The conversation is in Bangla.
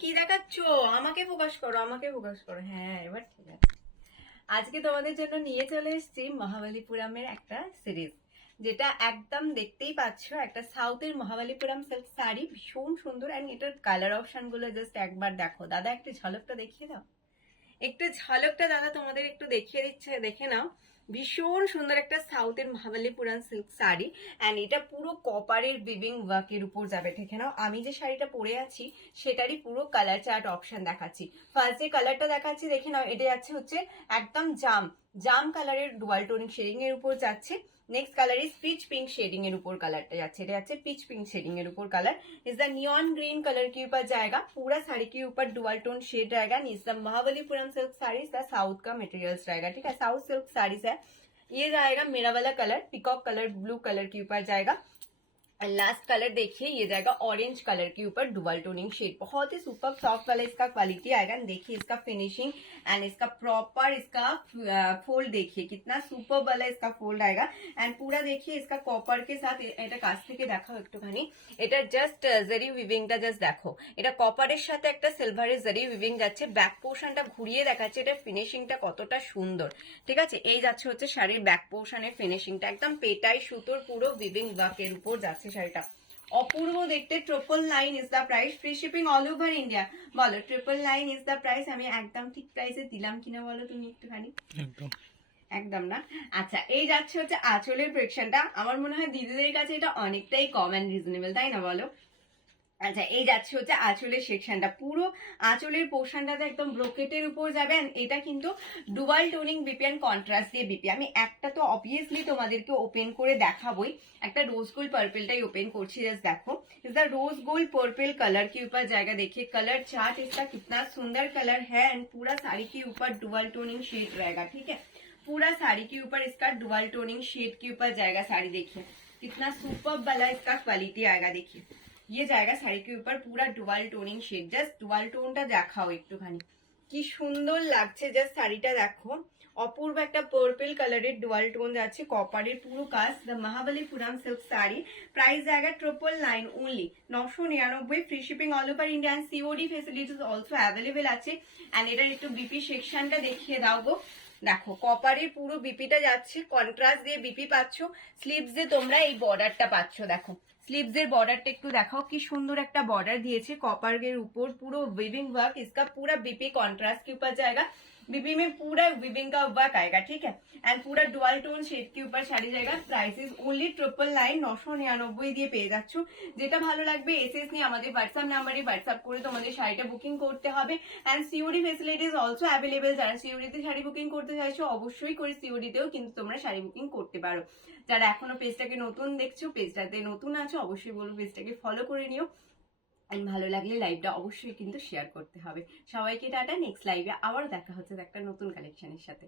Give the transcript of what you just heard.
কি দেখাচ্ছ? আমাকে ফোকাস করো, আমাকে ফোকাস করো। হ্যাঁ এবার ঠিক আছে। আজকে তোমাদের জন্য নিয়ে চলে এসেছি মহাবালিপুরামের একটা সিরিজ যেটা একদম দেখতেই পাচ্ছ, একটা সাউথের মহাবালিপুরাম সিল্ক শাড়ি, ভীষণ সুন্দর অ্যান্ড এটার কালার অপশনগুলো জাস্ট একবার দেখো। দাদা, একটু ঝলকটা দেখিয়ে দাও। একটু ঝলকটা দাদা তোমাদের একটু দেখিয়ে দিচ্ছে, দেখে নাও। ভীষণ সুন্দর একটা সাউথের মহাবালিপুরান সিল্ক শাড়ি অ্যান্ড এটা পুরো কপারের বিবিং ওয়ার্কের উপর যাবে। ঠিক নাও আমি যে শাড়িটা পরে আছি, সেটারই পুরো কালার চার্ট অপশন দেখাচ্ছি। ফার্স্ট যে কালারটা দেখাচ্ছি, দেখে নাও, এটা যাচ্ছে হচ্ছে একদম জাম। জাম কালারের ডুয়াল টোনিক শেডিং এর উপর যাচ্ছে next colour is peach pink shading এর উপর কালারটা যাচ্ছে এটা যাচ্ছে पिच पिंक शेडिंग এর উপর colour is the neon green colour के ऊपर जाएगा पूरा साड़ी के ऊपर डुअल टोन शेड रहेगा is the Mahabalipuram silk sari the south का मटेरियल्स रहेगा ठीक है साउथ सिल्क साड़ीज है ये जाएगा मेरा वाला colour peacock colour blue colour के ऊपर जाएगा लास्ट कलर देखिए ये जाएगा ऑरेंज कलर के ऊपर डुअल टोनिंग शेड बहुत ही सुपर सॉफ्ट वाला इसका क्वालिटी आएगा And देखिए इसका फिनिशिंग एंड इसका प्रॉपर इसका फोल्ड देखिए कितना सुपर वाला इसका फोल्ड आएगा एंड पूरा देखिए इसका কপার के साथ এ- এটা কাছ থেকে দেখাও একটুখানি এটা জাস্ট জারি উইভিংটা জাস্ট দেখো এটা কপারের সাথে একটা সিলভারের জারি উইভিং যাচ্ছে ব্যাক পোর্শনটা ঘুরিয়ে দেখাচ্ছে এটা ফিনিশিংটা কতটা সুন্দর ঠিক আছে এই যাচ্ছে হচ্ছে শাড়ির ব্যাক পোর্শনের ফিনিশিংটা একদম পেটাই সুতোর পুরো উইভিং ওয়ার্কের উপর যাচ্ছে শাড়িটা। অপূর্ব দেখতে triple nine is the price free shipping all over India বলো triple nine is the price আমি একদম ঠিক প্রাইসে দিলাম কিনা বলো তুমি একটুখানি? একদম। একদম না? আচ্ছা এই যাচ্ছে হচ্ছে আঁচলের প্রেকশনটা আমার মনে হয় দিদিদের কাছে এটা অনেকটাই কম অ্যান্ড রিজনেবল তাই না বলো? আচ্ছা এই যাচ্ছে হচ্ছে আঁচলের সেকশনটা পুরো আঁচলের পোর্শনটাতে একদম ব্রোকেটের উপর যাবে এটা কিন্তু ডুবাল টোনিং বিপিএন অ্যান্ড কন্ট্রাস্ট দিয়ে বিপি আমি একটা তো অবভিয়াসলি তোমাদেরকে ওপেন করে দেখাবোই। একটা রোজ গোল্ড পার্পেলটাই ওপেন করছি জাস্ট দেখো। Is the rose gold purple colour কি উপর জায়গা? দেখিয়ে কালার চার্ট ইসটা কিতনা সুন্দর কালার হ্যান্ড পুরা শাড়ি কি উপর ডুবাল টোনিং শেড রয়েগা ঠিক আছে পুরা শাড়ি কি উপর ইসকা ডুবাল টোনিং শেড কি উপর জায়গা শাড়ি দেখিয়ে কিতনা সুপার বালা ইসকা কোয়ালিটি আয়গা দেখি ये जाएगा শাড়ি के ऊपर पूरा dual toning shade just dual টোনটা দেখাও একটুখানি কি সুন্দর লাগছে জাস্ট শাড়িটা দেখো অপূর্ব একটা পার্পল কালারের ডুয়াল টোন যাচ্ছে কপারের পুরো কাজ the Mahabalipuram silk sari price জায়গা ট্রিপল নাইন ওনলি নশো নিরানব্বই free shipping all over India and COD facilities also available আছে অ্যান্ড এটার একটু বিপি সেকশনটা দেখিয়ে দাও গো দেখো কপারের পুরো বিপিটা যাচ্ছে কন্ট্রাস্ট দিয়ে বিপি পাচ্ছ স্লিভস দিয়ে তোমরা এই বর্ডারটা পাচ্ছ দেখো স্লিভস এর বর্ডারটা একটু দেখাও কি সুন্দর একটা বর্ডার দিয়েছে কপারের উপর পুরো विविंग वर्क इसका पूरा बीपी कॉन्ट्रास्ट के ऊपर जाएगा बीपी में पूरा विविंग का वर्क आएगा ठीक है एंड पूरा डुअल टोन शेड के ऊपर শাড়ি জায়গা price is only triple nine নশো নিরানব্বই দিয়ে পেয়ে যাচ্ছ যেটা ভালো লাগবে এসএস নিয়ে আমাদের হোয়াটসঅ্যাপ নাম্বারে হোয়াটসঅ্যাপ করে তোমাদের শাড়িটা বুকিং করতে হবে and COD facilities also available যারা সিওডিতে শাড়ি বুকিং করতে চাইছো অবশ্যই করে সিওডিতেও কিন্তু তোমরা শাড়ি বুকিং করতে পারো যারা এখনও পেজটাকে নতুন দেখছ, পেজটাতে নতুন আছো, অবশ্যই বলব পেজটাকে ফলো করে নিও। অ্যান্ড ভালো লাগলে লাইভটা অবশ্যই কিন্তু শেয়ার করতে হবে। সবাইকে টাটা নেক্সট লাইভে আবার দেখা হচ্ছে একটা নতুন কালেকশনের সাথে।